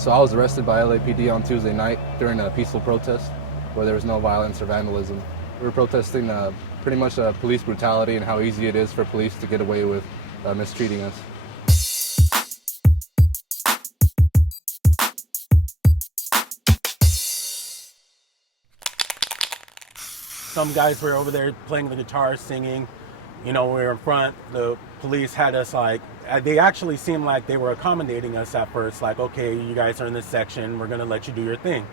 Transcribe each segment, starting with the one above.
So I was arrested by LAPD on Tuesday night during a peaceful protest where there was no violence or vandalism. We were protesting pretty much police brutality and how easy it is for police to get away with mistreating us. Some guys were over there playing the guitar, singing. You know, we were in front. The police had us they actually seemed like they were accommodating us at first. Like, okay, you guys are in this section. We're going to let you do your thing.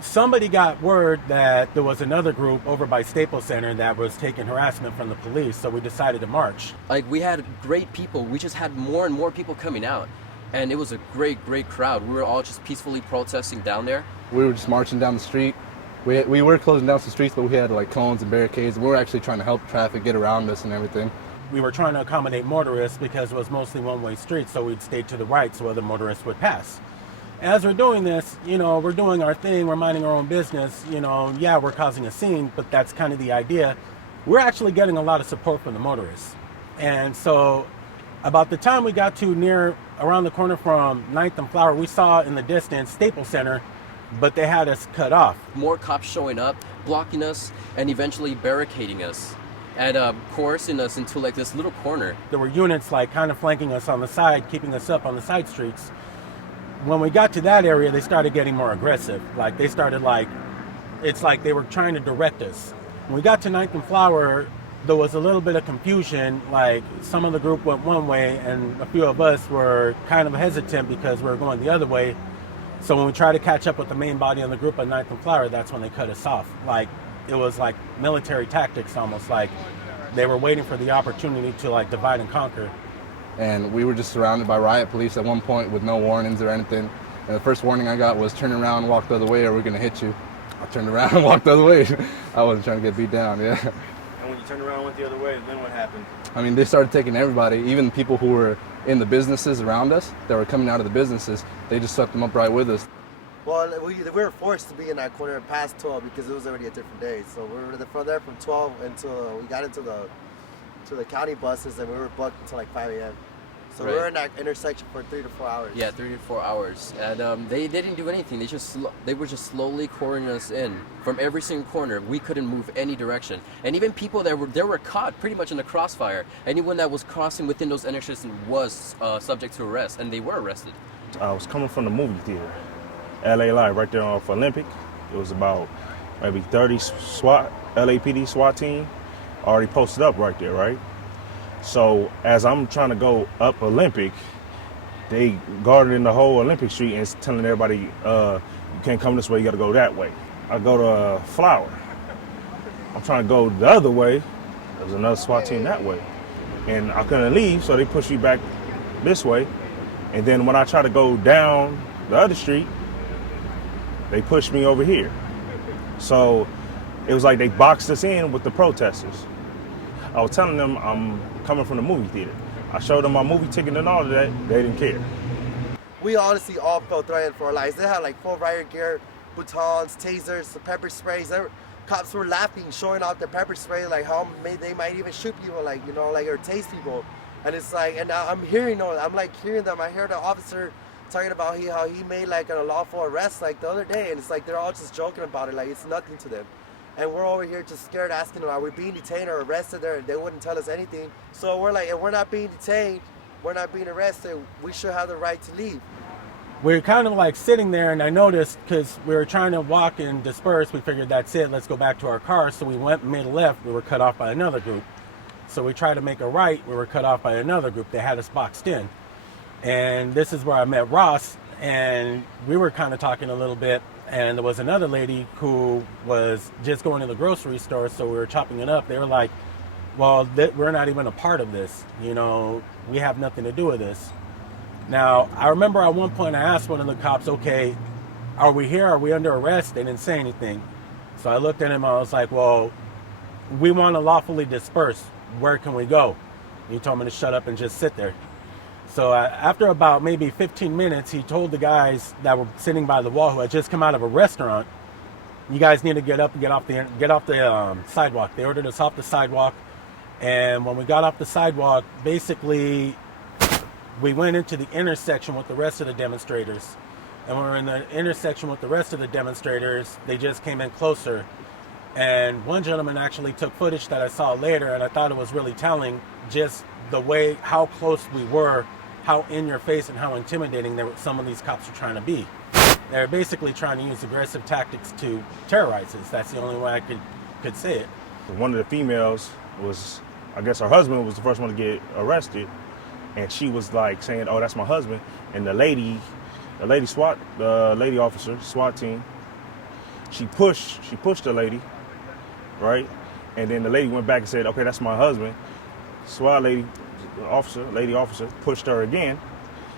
Somebody got word that there was another group over by Staples Center that was taking harassment from the police. So we decided to march. Like, we had great people. We just had more and more people coming out. And it was a great crowd. We were all just peacefully protesting down there. We were just marching down the street. We were closing down some streets, but we had like cones and barricades. We were actually trying to help traffic get around us and everything. We were trying to accommodate motorists because it was mostly one-way streets, so we'd stay to the right so other motorists would pass. As we're doing this, you know, we're doing our thing, we're minding our own business, you know, yeah, we're causing a scene, but that's kind of the idea. We're actually getting a lot of support from the motorists. And so about the time we got to around the corner from 9th and Flower, we saw in the distance Staples Center, but they had us cut off. More cops showing up, blocking us, and eventually barricading us, and coercing us into like this little corner. There were units like kind of flanking us on the side, keeping us up on the side streets. When we got to that area, they started getting more aggressive. Like they started it's like they were trying to direct us. When we got to 9th and Flower, there was a little bit of confusion. Like some of the group went one way and a few of us were kind of hesitant because we were going the other way. So when we tried to catch up with the main body of the group at 9th and Flower, that's when they cut us off. Like, it was like military tactics almost, like they were waiting for the opportunity to like divide and conquer. And we were just surrounded by riot police at one point with no warnings or anything. And the first warning I got was turn around and walk the other way or we're gonna hit you. I turned around and walked the other way. I wasn't trying to get beat down, yeah. And when you turned around and went the other way, then what happened? I mean, they started taking everybody, even people who were in the businesses around us that were coming out of the businesses, they just swept them up right with us. Well, we were forced to be in that corner past 12 because it was already a different day. So we were from there from 12 until we got into the county buses and we were booked until like 5 a.m. So Right. we were in that intersection for 3 to 4 hours. Yeah, 3 to 4 hours, and they didn't do anything. They were just slowly pouring us in from every single corner. We couldn't move any direction, and even people that were caught pretty much in the crossfire. Anyone that was crossing within those intersections was subject to arrest, and they were arrested. I was coming from the movie theater, LA Live, right there off Olympic. It was about maybe 30 LAPD SWAT team already posted up right there, right? So as I'm trying to go up Olympic, they guarded in the whole Olympic Street and telling everybody, you can't come this way, you gotta go that way. I go to Flower. I'm trying to go the other way. There's another SWAT team that way. And I couldn't leave, so they pushed me back this way. And then when I try to go down the other street, they pushed me over here. So it was like they boxed us in with the protesters. I was telling them I'm coming from the movie theater. I showed them my movie ticket and all of that. They didn't care. We honestly all felt threatened for our lives. They had like full riot gear, batons, tasers, pepper sprays. Cops were laughing, showing off their pepper spray, like how they might even shoot people, like, you know, like, or tase people. And it's like, and now I'm hearing them. I heard the officer talking about how he made like an unlawful arrest like the other day, and it's like they're all just joking about it, like it's nothing to them. And we're over here just scared, asking them, are we being detained or arrested there? And they wouldn't tell us anything. So we're like, if we're not being detained, we're not being arrested, we should have the right to leave. We're kind of like sitting there, and I noticed because we were trying to walk and disperse, we figured that's it, let's go back to our car. So we went and made a left, we were cut off by another group. So we tried to make a right, we were cut off by another group. They had us boxed in. And this is where I met Ross, and we were kind of talking a little bit. And there was another lady who was just going to the grocery store, so we were chopping it up. They were like, well, we're not even a part of this. You know, we have nothing to do with this. Now, I remember at one point I asked one of the cops, okay, are we here? Are we under arrest? They didn't say anything. So I looked at him, I was like, well, we want to lawfully disperse. Where can we go? He told me to shut up and just sit there. So after about maybe 15 minutes, he told the guys that were sitting by the wall who had just come out of a restaurant, you guys need to get up and get off the sidewalk. They ordered us off the sidewalk. And when we got off the sidewalk, basically we went into the intersection with the rest of the demonstrators. And when we were in the intersection with the rest of the demonstrators, they just came in closer. And one gentleman actually took footage that I saw later, and I thought it was really telling, just the way, how close we were, how in your face and how intimidating some of these cops were trying to be. They're basically trying to use aggressive tactics to terrorize us. That's the only way I could say it. One of the females was, I guess her husband was the first one to get arrested, and she was like saying, "Oh, that's my husband." And the lady officer, SWAT team, she pushed the lady, right? And then the lady went back and said, "Okay, that's my husband." SWAT lady officer pushed her again.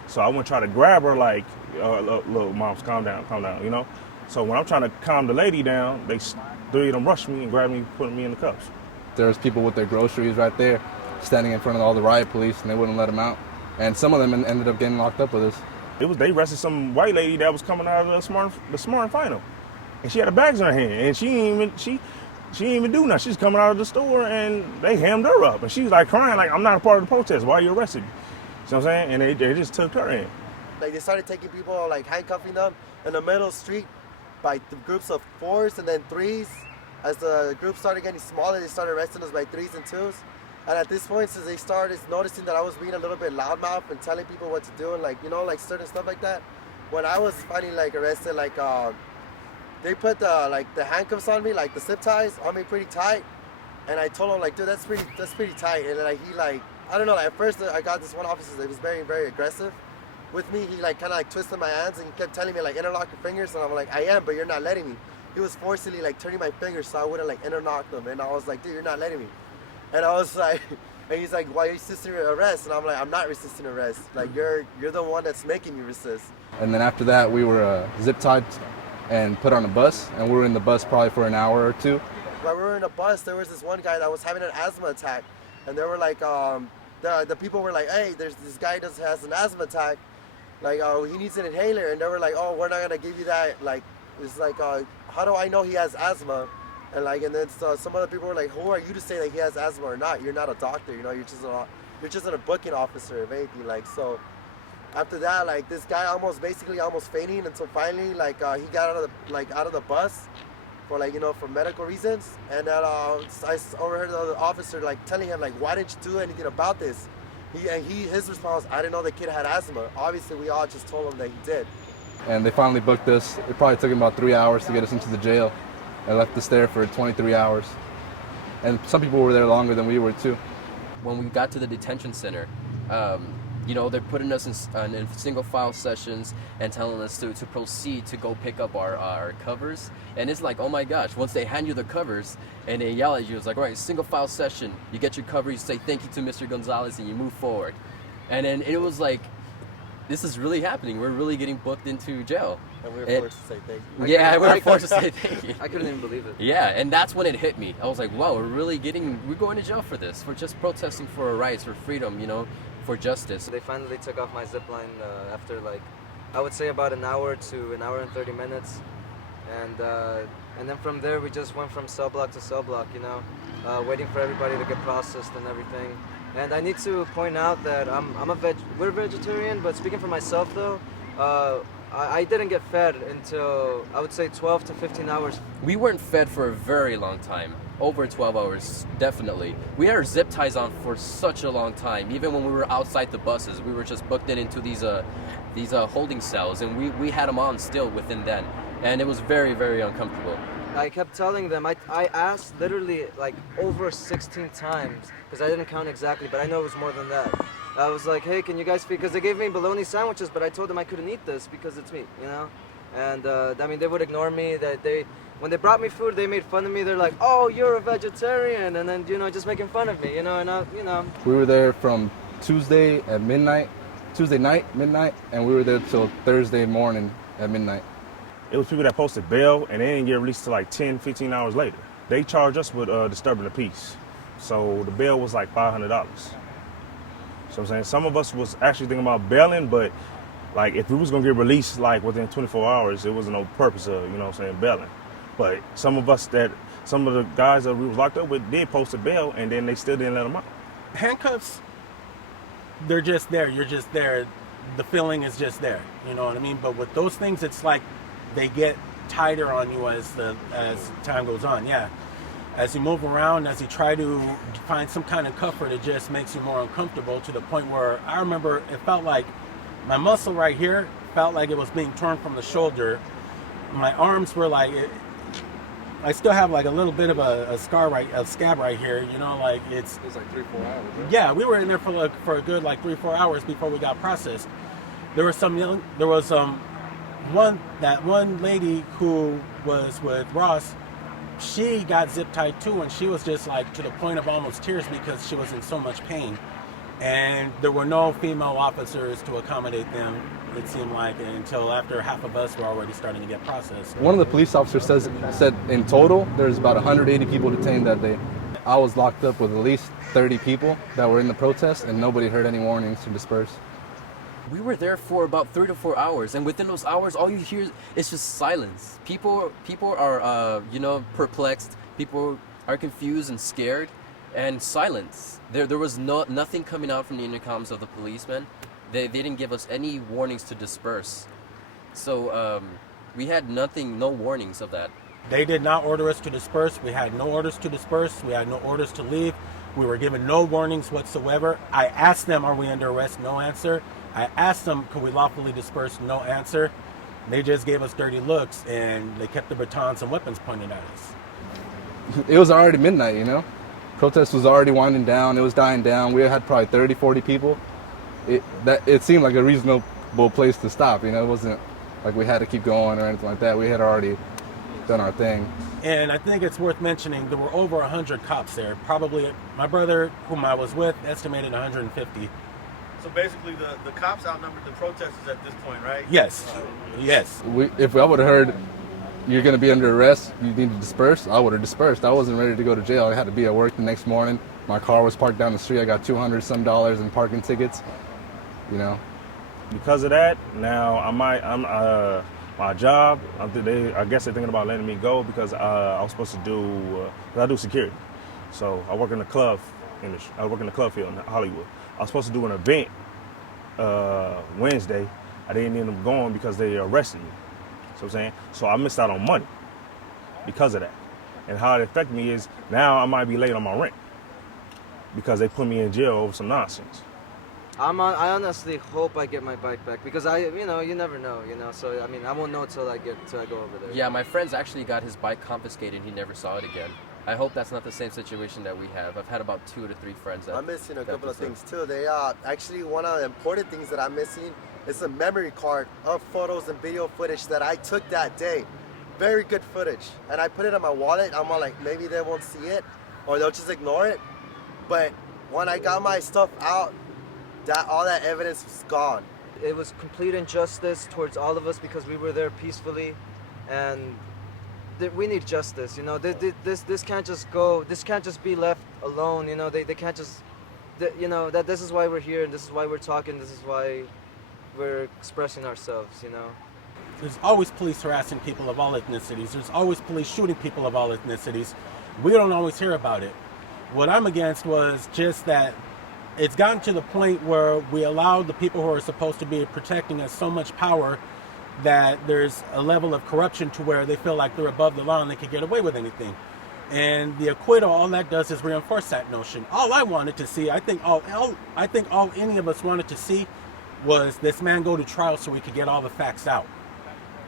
So I went try to grab her like, "Look, moms, calm down, you know?" So when I'm trying to calm the lady down, three of them rushed me and grabbed me, putting me in the cuffs. There was people with their groceries right there, standing in front of all the riot police, and they wouldn't let them out. And some of them ended up getting locked up with us. They arrested some white lady that was coming out of the Smart and Final, and she had the bags in her hand, and she didn't even do nothing. She's coming out of the store, and they hammed her up, and she was like crying, like, "I'm not a part of the protest. Why are you arresting me?" You know what I'm saying? And they just took her in. Like they started taking people, like handcuffing them in the middle of the street by the groups of 4s and then 3s. As the group started getting smaller, they started arresting us by 3s and 2s. And at this point, since they started noticing that I was being a little bit loudmouth and telling people what to do and, like, you know, like certain stuff like that, when I was finally like arrested, like they put the handcuffs on me, like the zip ties on me pretty tight. And I told him, like, "Dude, that's pretty tight." And then like he like, I don't know, like at first I got this one officer that was very, very aggressive with me. He like kind of like twisted my hands and he kept telling me like, "Interlock your fingers," and I'm like, "I am, but you're not letting me." He was forcibly like turning my fingers so I wouldn't like interlock them, and I was like, "Dude, you're not letting me." And I was like, and he's like, "Why are you resisting arrest?" And I'm like, "I'm not resisting arrest. Like you're the one that's making me resist." And then after that, we were zip tied and put on a bus, and we were in the bus probably for an hour or two. While we were in a bus, there was this one guy that was having an asthma attack, and they were like, the people were like, "Hey, there's this guy that has an asthma attack, like, he needs an inhaler," and they were like, "Oh, we're not gonna give you that." Like, it's like, how do I know he has asthma? And like, and then some other people were like, "Who are you to say that he has asthma or not? You're not a doctor, you know. You're just a booking officer, if anything." Like, so after that, like this guy almost fainting until finally, like, he got out of the bus for, like, you know, for medical reasons. And then I overheard the other officer like telling him like, "Why didn't you do anything about this?" His response, "I didn't know the kid had asthma." Obviously, we all just told him that he did. And they finally booked us. It probably took them about 3 hours to get us into the jail, and left us there for 23 hours. And some people were there longer than we were too. When we got to the detention center, you know, they're putting us in single file sessions and telling us to proceed to go pick up our covers. And it's like, oh my gosh, once they hand you the covers and they yell at you, it's like, all right, single file session, you get your cover, you say thank you to Mr. Gonzalez, and you move forward. And then it was like, this is really happening. We're really getting booked into jail. And we were forced to say thank you. Yeah, we were forced to say thank you. I couldn't even believe it. Yeah, and that's when it hit me. I was like, wow, we're going to jail for this, for just protesting for our rights, for freedom, you know, for justice. They finally took off my zip line after, like, I would say about an hour to an hour and 30 minutes. And then from there, we just went from cell block to cell block, you know, waiting for everybody to get processed and everything. And I need to point out that we're vegetarian, but speaking for myself though, I didn't get fed until, I would say, 12 to 15 hours. We weren't fed for a very long time. Over 12 hours, definitely. We had our zip ties on for such a long time. Even when we were outside the buses, we were just booked into these holding cells, and we had them on still within then. And it was very, very uncomfortable. I kept telling them, I asked literally like over 16 times, because I didn't count exactly, but I know it was more than that. I was like, "Hey, can you guys feed?" Because they gave me bologna sandwiches, but I told them I couldn't eat this because it's meat, you know? And I mean, they would ignore me. When they brought me food, they made fun of me. They're like, "Oh, you're a vegetarian," and then, you know, just making fun of me, you know, and We were there from Tuesday night, midnight, and we were there till Thursday morning at midnight. It was people that posted bail, and they didn't get released till like 10, 15 hours later. They charged us with disturbing the peace. So the bail was like $500. So I'm saying some of us was actually thinking about bailing, but like if we was gonna get released like within 24 hours, it wasn't no purpose of, you know what I'm saying, bailing. But some of the guys that we was locked up with did post a bail, and then they still didn't let them out. Handcuffs, they're just there. You're just there. The feeling is just there. You know what I mean? But with those things, it's like they get tighter on you as time goes on. Yeah. As you move around, as you try to find some kind of comfort, it just makes you more uncomfortable to the point where I remember it felt like my muscle right here felt like it was being torn from the shoulder. My arms were like, I still have like a little bit of a scab right here, you know, like It was like 3-4 hours, right? yeah, we were in there for a good like 3-4 hours before we got processed. There was one lady who was with Ross. She got zip tied too, and she was just like to the point of almost tears because she was in so much pain. And there were no female officers to accommodate them, it seemed like, until after half of us were already starting to get processed. One of the police officers said in total there's about 180 people detained that day. I was locked up with at least 30 people that were in the protest, and nobody heard any warnings to disperse. We were there for about 3 to 4 hours, and within those hours, all you hear is just silence. People are, perplexed. People are confused and scared, and silence. There was nothing coming out from the intercoms of the policemen. They didn't give us any warnings to disperse. So we had no warnings of that. They did not order us to disperse. We had no orders to disperse. We had no orders to leave. We were given no warnings whatsoever. I asked them, are we under arrest? No answer. I asked them, could we lawfully disperse? No answer. They just gave us dirty looks, and they kept the batons and weapons pointed at us. It was already midnight, you know? Protest was already winding down. It was dying down. We had probably 30, 40 people. It seemed like a reasonable place to stop, you know? It wasn't like we had to keep going or anything like that. We had already done our thing. And I think it's worth mentioning there were over 100 cops there. Probably my brother, whom I was with, estimated 150. So basically, the cops outnumbered the protesters at this point, right? Yes. Yes. If I would have heard you're going to be under arrest, you need to disperse, I would have dispersed. I wasn't ready to go to jail. I had to be at work the next morning. My car was parked down the street. I got $200 some in parking tickets, you know. Because of that, now my job, I guess they're thinking about letting me go because I was supposed to do, I do security. So I work in the club I work in the club field in Hollywood. I was supposed to do an event Wednesday. I didn't end up going because they arrested me. So I'm saying, so I missed out on money because of that. And how it affected me is now I might be late on my rent because they put me in jail over some nonsense. I honestly hope I get my bike back because you never know, So I mean, I won't know till I go over there. Yeah, my friend's actually got his bike confiscated. He never saw it again. I hope that's not the same situation that we have. I've had about 2 to 3 friends that... I'm missing a couple of things too. They actually, one of the important things that I'm missing is a memory card of photos and video footage that I took that day. Very good footage. And I put it in my wallet. I'm all like, maybe they won't see it or they'll just ignore it. But when I got my stuff out, all that evidence was gone. It was complete injustice towards all of us because we were there peacefully, and we need justice. This can't just go. This can't just be left alone. They can't just. That this is why we're here, and this is why we're talking. This is why we're expressing ourselves. There's always police harassing people of all ethnicities. There's always police shooting people of all ethnicities. We don't always hear about it. What I'm against was just that it's gotten to the point where we allow the people who are supposed to be protecting us so much power that there's a level of corruption to where they feel like they're above the law and they can get away with anything. And the acquittal, all that does is reinforce that notion. All I wanted to see, I think all any of us wanted to see was this man go to trial so we could get all the facts out.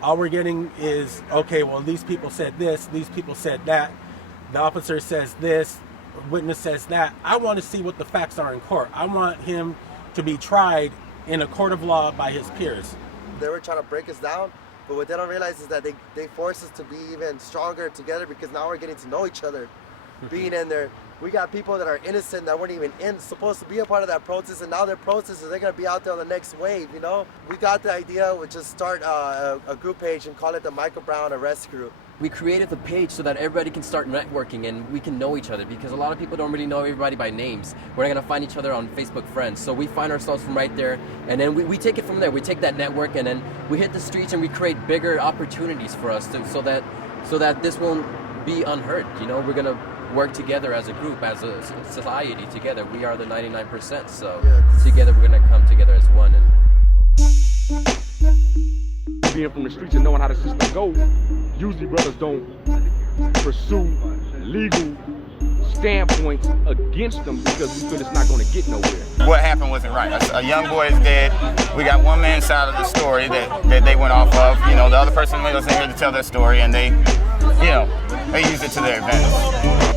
All we're getting is, okay, well, these people said this, these people said that, the officer says this, witness says that. I want to see what the facts are in court. I want him to be tried in a court of law by his peers. They were trying to break us down, but what they don't realize is that they force us to be even stronger together because now we're getting to know each other. Being in there, we got people that are innocent that weren't even supposed to be a part of that protest, and now they're protesters. They're gonna be out there on the next wave. We got the idea. We just start a group page and call it the Michael Brown Arrest Group. We created the page so that everybody can start networking and we can know each other because a lot of people don't really know everybody by names. We're not going to find each other on Facebook friends. So we find ourselves from right there, and then we take it from there. We take that network and then we hit the streets and we create bigger opportunities for us so that this won't be unheard. We're work together as a group, as a society together. We are the 99%, so Yeah. together we're gonna come together as one. And being from the streets and knowing how the system goes, usually brothers don't pursue legal standpoints against them because we feel it's not going to get nowhere. What happened wasn't right. A young boy is dead. We got one man's side of the story that they went off of. You know, the other person wasn't here to tell their story, and they used it to their advantage.